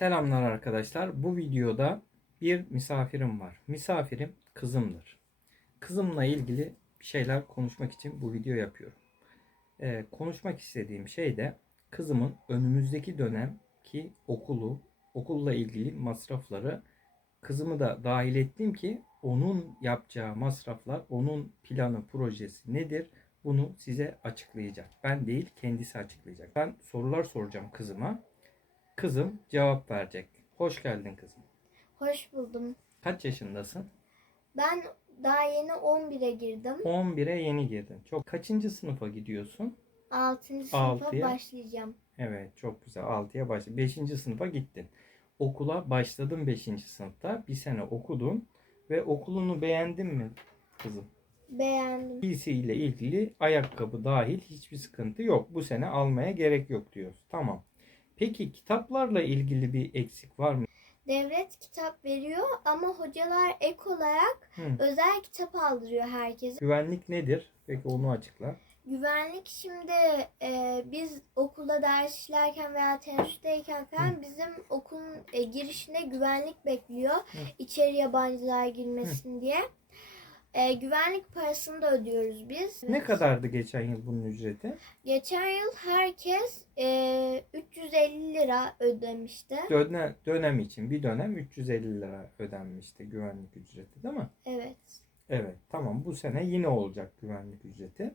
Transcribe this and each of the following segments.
Selamlar arkadaşlar. Bu videoda bir misafirim var. Misafirim kızımdır. Kızımla ilgili şeyler konuşmak için bu video yapıyorum. Ee, konuşmak istediğim şey de kızımın önümüzdeki dönemki okulu, okulla ilgili masrafları kızımı da dahil ettim ki onun yapacağı masraflar, onun planı, projesi nedir? Bunu size açıklayacak. Ben değil, kendisi açıklayacak. Ben sorular soracağım kızıma. Kızım cevap verecek. Hoş geldin kızım. Hoş buldum. Kaç yaşındasın? Ben daha yeni 11'e girdim. 11'e yeni girdin. Çok kaçıncı sınıfa gidiyorsun? 6. sınıfa Altıya. başlayacağım. Evet, çok güzel. 6'ya başladın. 5. sınıfa gittin. Okula başladın 5. sınıfta. Bir sene okudun ve okulunu beğendin mi kızım? Beğendim. İle ilgili ayakkabı dahil hiçbir sıkıntı yok. Bu sene almaya gerek yok diyoruz. Tamam. Peki kitaplarla ilgili bir eksik var mı? Devlet kitap veriyor ama hocalar ek olarak Hı. özel kitap aldırıyor herkese. Güvenlik nedir? Peki onu açıkla. Güvenlik şimdi e, biz okulda ders işlerken veya teneffüsteyken falan bizim okulun e, girişinde güvenlik bekliyor. İçeri yabancılar girmesin diye. E, güvenlik parasını da ödüyoruz biz. Ne kadardı geçen yıl bunun ücreti? Geçen yıl herkes e, 350 lira ödemişti. Dönem, dönem için bir dönem 350 lira ödenmişti güvenlik ücreti değil mi? Evet. Evet tamam bu sene yine olacak güvenlik ücreti.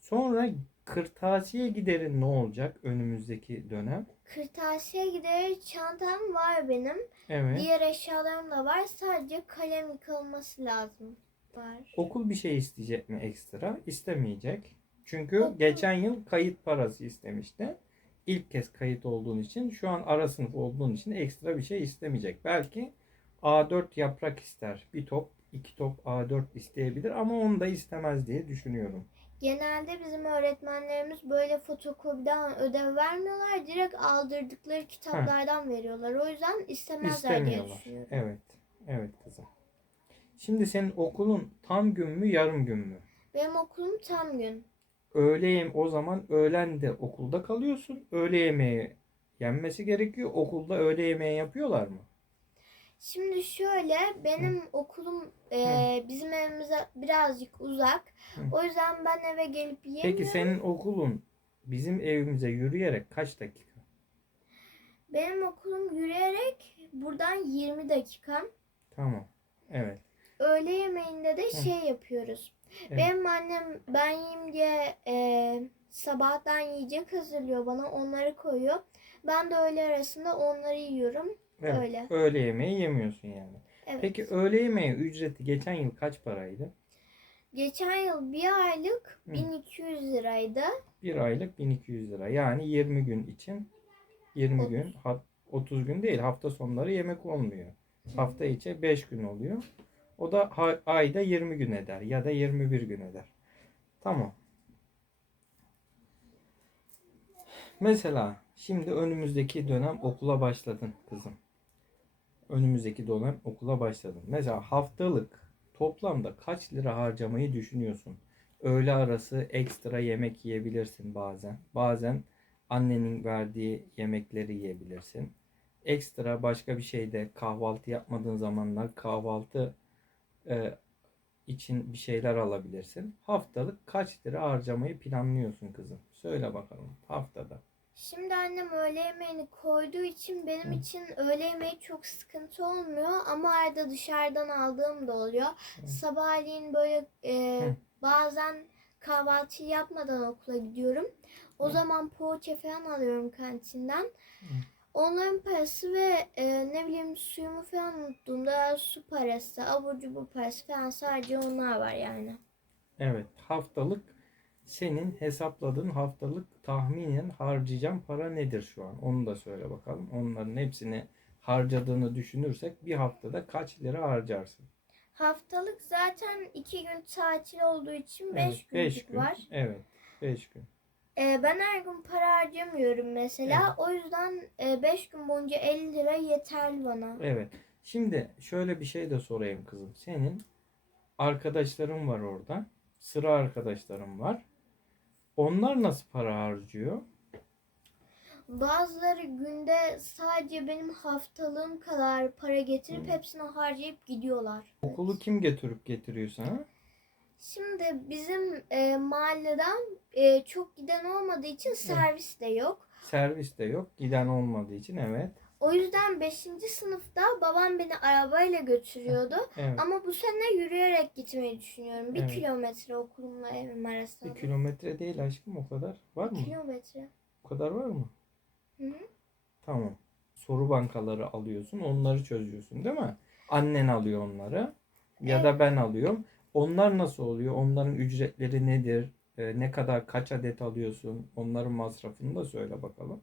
Sonra kırtasiye giderin ne olacak önümüzdeki dönem? Kırtasiye gideri çantam var benim. Evet. Diğer eşyalarım da var. Sadece kalem yıkılması lazım. Var. Okul bir şey isteyecek mi ekstra? İstemeyecek. Çünkü Okul- geçen yıl kayıt parası istemişti. İlk kez kayıt olduğun için şu an ara sınıf olduğun için ekstra bir şey istemeyecek. Belki A4 yaprak ister. Bir top, iki top A4 isteyebilir ama onu da istemez diye düşünüyorum. Genelde bizim öğretmenlerimiz böyle fotokopiden ödev vermiyorlar. Direkt aldırdıkları kitaplardan veriyorlar. O yüzden istemezler diye düşünüyorum. Evet. Evet kızım. Şimdi senin okulun tam gün mü yarım gün mü? Benim okulum tam gün. Öğle yem o zaman öğlen de okulda kalıyorsun. Öğle yemeği yenmesi gerekiyor. Okulda öğle yemeği yapıyorlar mı? Şimdi şöyle benim okulum e, bizim evimize birazcık uzak. Hı. O yüzden ben eve gelip yiyemiyorum. Peki senin okulun bizim evimize yürüyerek kaç dakika? Benim okulum yürüyerek buradan 20 dakika. Tamam. Evet. Öğle yemeğinde de şey yapıyoruz. Evet. Benim annem ben yiyeyim diye e, sabahtan yiyecek hazırlıyor bana onları koyuyor. Ben de öğle arasında onları yiyorum. evet. öyle. Öğle yemeği yemiyorsun yani. Evet. Peki öğle yemeği ücreti geçen yıl kaç paraydı? Geçen yıl bir aylık Hı. 1200 liraydı. Bir aylık 1200 lira. Yani 20 gün için 20 Otuz. gün hat- 30 gün değil hafta sonları yemek olmuyor. Hafta içi 5 gün oluyor. O da ayda 20 gün eder ya da 21 gün eder. Tamam. Mesela şimdi önümüzdeki dönem okula başladın kızım. Önümüzdeki dönem okula başladın. Mesela haftalık toplamda kaç lira harcamayı düşünüyorsun? Öğle arası ekstra yemek yiyebilirsin bazen. Bazen annenin verdiği yemekleri yiyebilirsin. Ekstra başka bir şeyde kahvaltı yapmadığın zamanlar kahvaltı e, için bir şeyler alabilirsin. Haftalık kaç lira harcamayı planlıyorsun kızım? Söyle bakalım haftada. Şimdi annem öğle yemeğini koyduğu için benim Hı. için öğle yemeği çok sıkıntı olmuyor. Ama arada dışarıdan aldığım da oluyor. Hı. Sabahleyin böyle e, Hı. bazen kahvaltı yapmadan okula gidiyorum. O Hı. zaman poğaça falan alıyorum kantinden. Hı. Onların parası ve e, ne bileyim suyumu falan unuttuğumda su parası, abur cubur parası falan sadece onlar var yani. Evet haftalık senin hesapladığın haftalık tahminen harcayacağın para nedir şu an? Onu da söyle bakalım. Onların hepsini harcadığını düşünürsek bir haftada kaç lira harcarsın? Haftalık zaten iki gün tatil olduğu için beş Evet, beş günlük gün. var. Evet 5 ben her gün para harcamıyorum mesela. O yüzden 5 gün boyunca 50 lira yeterli bana. Evet. Şimdi şöyle bir şey de sorayım kızım. Senin arkadaşların var orada. Sıra arkadaşların var. Onlar nasıl para harcıyor? Bazıları günde sadece benim haftalığım kadar para getirip Hı. hepsini harcayıp gidiyorlar. Okulu kim götürüp getiriyor sana? Şimdi bizim e, mahalleden e, çok giden olmadığı için servis de yok. Servis de yok. Giden olmadığı için evet. O yüzden 5. sınıfta babam beni arabayla götürüyordu. Evet. Ama bu sene yürüyerek gitmeyi düşünüyorum. Bir Evet. kilometre okulumla evim arasında. Bir kilometre değil aşkım o kadar. Var mı? kilometre. O kadar var mı? Hı hı. Tamam. Soru bankaları alıyorsun. Onları çözüyorsun değil mi? Annen alıyor onları. Ya da ben alıyorum. Onlar nasıl oluyor? Onların ücretleri nedir? Ee, ne kadar kaç adet alıyorsun? Onların masrafını da söyle bakalım.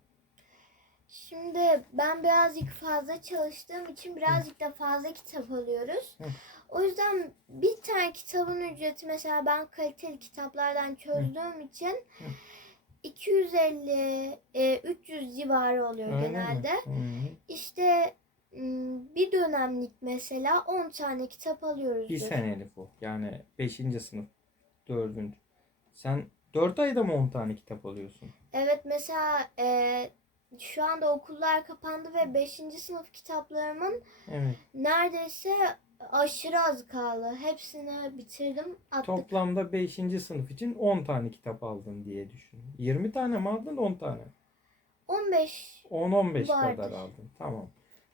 Şimdi ben birazcık fazla çalıştığım için birazcık da fazla kitap alıyoruz. Hı. O yüzden bir tane kitabın ücreti mesela ben kaliteli kitaplardan çözdüğüm için 250 e, 300 civarı oluyor Öyle genelde. Hı. İşte bir dönemlik mesela 10 tane kitap alıyoruz. Bir senelik bu. Yani 5. sınıf 4. Sen 4 ayda mı 10 tane kitap alıyorsun? Evet mesela e, şu anda okullar kapandı ve 5. sınıf kitaplarımın Evet. neredeyse aşırı az kaldı. Hepsini bitirdim, attık. Toplamda 5. sınıf için 10 tane kitap aldın diye düşün. 20 tane mi aldın 10 tane? 15 10-15 Vardır. kadar aldın. Tamam.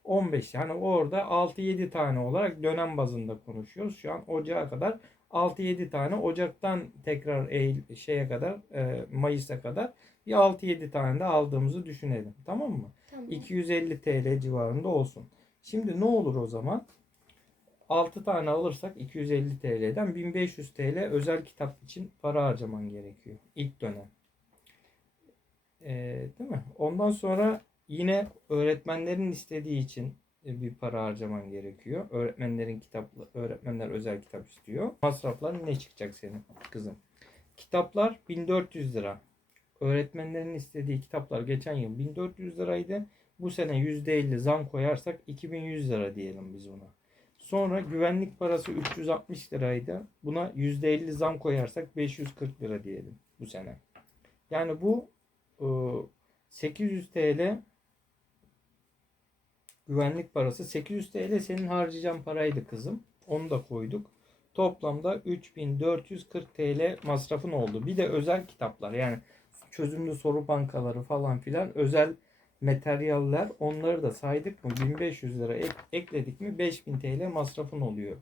15 yani orada 6-7 tane olarak dönem bazında konuşuyoruz. Şu an Ocağa kadar 6-7 tane Ocak'tan tekrar Eylül şeye kadar e, Mayıs'a kadar bir 6-7 tane de aldığımızı düşünelim. Tamam mı? tamam. 250 TL civarında olsun. Şimdi ne olur o zaman? 6 tane alırsak 250 TL'den 1500 TL özel kitap için para harcaman gerekiyor. ilk dönem. Ee, değil mi? Ondan sonra yine öğretmenlerin istediği için e, bir para harcaman gerekiyor. Öğretmenlerin kitaplı, öğretmenler özel kitap istiyor. Masraflar ne çıkacak senin kızım? Kitaplar 1400 lira. Öğretmenlerin istediği kitaplar geçen yıl 1400 liraydı. Bu sene %50 zam koyarsak 2100 lira diyelim biz buna. Sonra güvenlik parası 360 liraydı. Buna %50 zam koyarsak 540 lira diyelim bu sene. Yani bu e, 800 TL güvenlik parası. 800 TL senin harcayacağın paraydı kızım. Onu da koyduk. Toplamda 3440 TL masrafın oldu. Bir de özel kitaplar yani çözümlü soru bankaları falan filan özel materyaller onları da saydık mı 1500 lira ek- ekledik mi 5000 TL masrafın oluyor.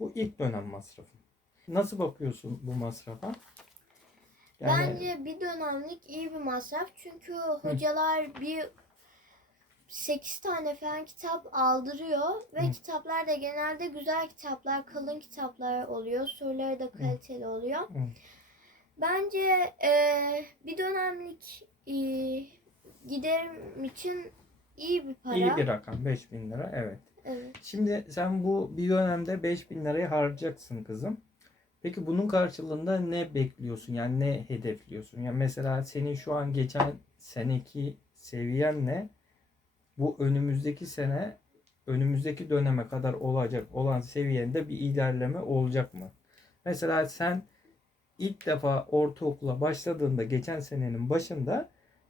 Bu ilk dönem masrafın. Nasıl bakıyorsun bu masrafa? Yani Bence bir dönemlik iyi bir masraf. Çünkü hocalar bir 8 tane falan kitap aldırıyor ve Hı. kitaplar da genelde güzel kitaplar, kalın kitaplar oluyor. Soruları da kaliteli oluyor. Hı. Bence eee, bir dönemlik eee, giderim için iyi bir para. iyi bir rakam 5000 lira evet. Evet. Şimdi sen bu bir dönemde 5000 lirayı harcayacaksın kızım. Peki bunun karşılığında ne bekliyorsun? Yani ne hedefliyorsun? Yani mesela senin şu an geçen seneki seviyen ne? Bu önümüzdeki sene, önümüzdeki döneme kadar olacak olan seviyende bir ilerleme olacak mı? Mesela sen ilk defa ortaokula başladığında geçen senenin başında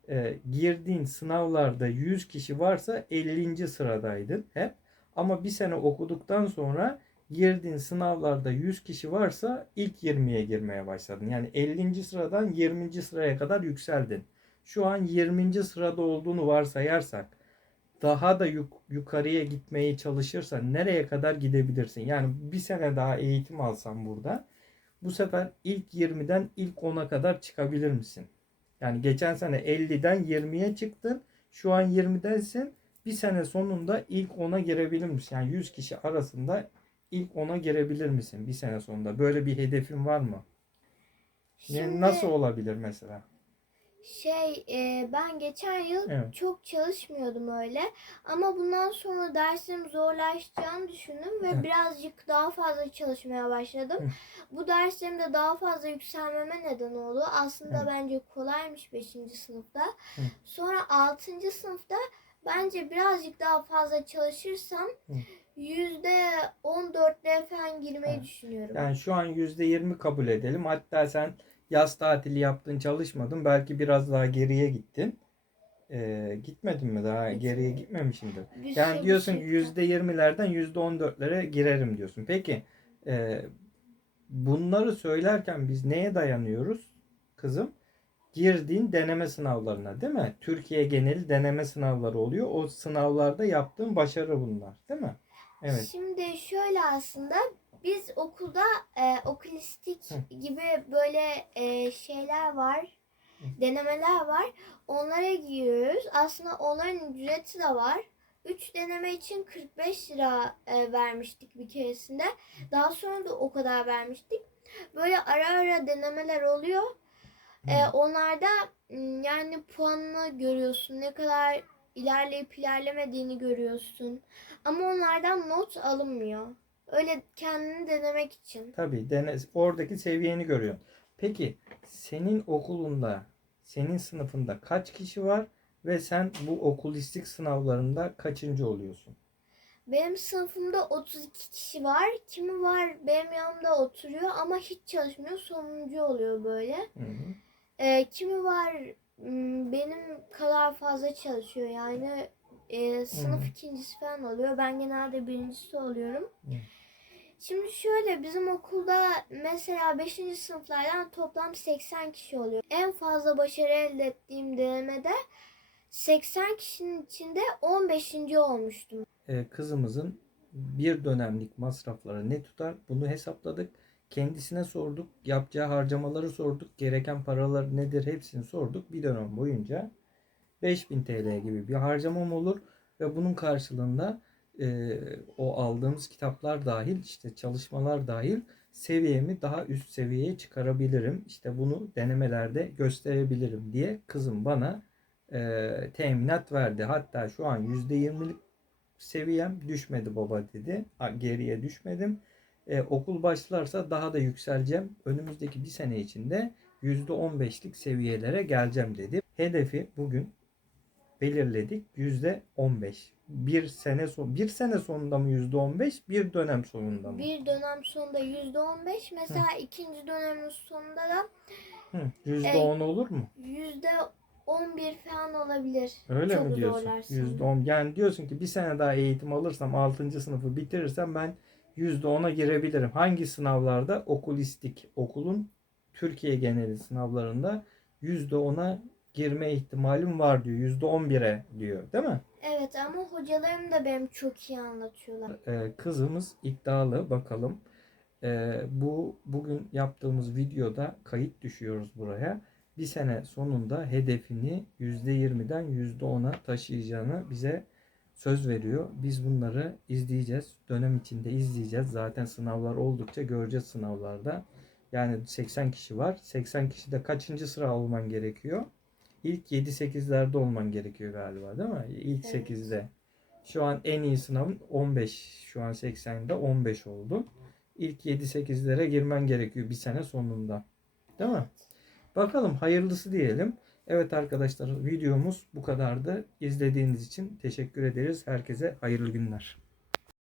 e, girdiğin sınavlarda 100 kişi varsa 50. sıradaydın hep. Ama bir sene okuduktan sonra girdiğin sınavlarda 100 kişi varsa ilk 20'ye girmeye başladın. Yani 50. sıradan 20. sıraya kadar yükseldin. Şu an 20. sırada olduğunu varsayarsak daha da yuk- yukarıya gitmeye çalışırsan nereye kadar gidebilirsin? Yani bir sene daha eğitim alsan burada bu sefer ilk 20'den ilk 10'a kadar çıkabilir misin? Yani geçen sene 50'den 20'ye çıktın. Şu an 20'densin. Bir sene sonunda ilk 10'a girebilir misin? Yani 100 kişi arasında ilk 10'a girebilir misin bir sene sonunda? Böyle bir hedefin var mı? Yani Şimdi nasıl olabilir mesela? Şey eee, ben geçen yıl Evet. çok çalışmıyordum öyle. Ama bundan sonra dersim zorlaşacağını düşündüm ve Evet. birazcık daha fazla çalışmaya başladım. Evet. Bu derslerimde daha fazla yükselmeme neden oldu. Aslında Evet. bence kolaymış 5. sınıfta. Evet. Sonra 6. sınıfta bence birazcık daha fazla çalışırsam yüzde 14'lere falan girmeyi Evet. düşünüyorum. Yani şu an %20 kabul edelim. Hatta sen yaz tatili yaptın çalışmadın. Belki biraz daha geriye gittin. Ee, gitmedin mi daha Gitmedim. geriye gitmemişimdir. Bir Yani sürü diyorsun şey ki yüzde yirmilerden yüzde on dörtlere girerim diyorsun. Peki e, bunları söylerken biz neye dayanıyoruz kızım? Girdiğin deneme sınavlarına değil mi? Türkiye geneli deneme sınavları oluyor. O sınavlarda yaptığın başarı bunlar değil mi? Evet. Şimdi şöyle aslında biz okulda e, okulistik gibi böyle e, şeyler var. Denemeler var. Onlara giriyoruz. Aslında onların ücreti de var. 3 deneme için 45 lira e, vermiştik bir keresinde. Daha sonra da o kadar vermiştik. Böyle ara ara denemeler oluyor. E, onlarda yani puanını görüyorsun. Ne kadar ilerleyip ilerlemediğini görüyorsun. Ama onlardan not alınmıyor. Öyle kendini denemek için. Tabii dene, oradaki seviyeni görüyorsun. Peki senin okulunda, senin sınıfında kaç kişi var ve sen bu okulistik sınavlarında kaçıncı oluyorsun? Benim sınıfımda 32 kişi var. Kimi var benim yanımda oturuyor ama hiç çalışmıyor. Sonuncu oluyor böyle. Hı hı. Ee, kimi var m, benim kadar fazla çalışıyor. Yani e, sınıf Hı. ikincisi falan oluyor. Ben genelde birincisi oluyorum. Hı. Şimdi şöyle bizim okulda mesela 5. sınıflardan toplam 80 kişi oluyor. En fazla başarı elde ettiğim denemede 80 kişinin içinde 15. olmuştum. Ee, kızımızın bir dönemlik masrafları ne tutar? Bunu hesapladık. Kendisine sorduk. Yapacağı harcamaları sorduk. Gereken paralar nedir? Hepsini sorduk. Bir dönem boyunca 5000 TL gibi bir harcamam olur ve bunun karşılığında e, o aldığımız kitaplar dahil işte çalışmalar dahil seviyemi daha üst seviyeye çıkarabilirim. İşte bunu denemelerde gösterebilirim diye kızım bana e, teminat verdi. Hatta şu an %20'lik seviyem düşmedi baba dedi. Geriye düşmedim. E, okul başlarsa daha da yükseleceğim. Önümüzdeki bir sene içinde %15'lik seviyelere geleceğim dedi. Hedefi bugün belirledik %15. Bir sene son bir sene sonunda mı %15, bir dönem sonunda mı? Bir dönem sonunda %15 mesela ikinci dönemin sonunda da Hı, %10 olur mu? %11 falan olabilir. Öyle Çok mi diyorsun? zorlarsam. %10. Yani diyorsun ki bir sene daha eğitim alırsam 6. sınıfı bitirirsem ben %10'a girebilirim. Hangi sınavlarda? Okulistik. Okulun Türkiye geneli sınavlarında %10'a girme ihtimalim var diyor. %11'e diyor. Değil mi? Evet ama hocalarım da benim çok iyi anlatıyorlar. Ee, kızımız iddialı. Bakalım. Ee, bu bugün yaptığımız videoda kayıt düşüyoruz buraya. Bir sene sonunda hedefini %20'den %10'a taşıyacağını bize söz veriyor. Biz bunları izleyeceğiz. Dönem içinde izleyeceğiz. Zaten sınavlar oldukça göreceğiz sınavlarda. Yani 80 kişi var. 80 kişide kaçıncı sıra olman gerekiyor? İlk 7-8'lerde olman gerekiyor galiba değil mi? İlk Evet. 8'de. Şu an en iyi sınavın 15. Şu an 80'de 15 oldu. İlk 7-8'lere girmen gerekiyor bir sene sonunda. Değil mi? Bakalım hayırlısı diyelim. Evet arkadaşlar videomuz bu kadardı. İzlediğiniz için teşekkür ederiz. Herkese hayırlı günler.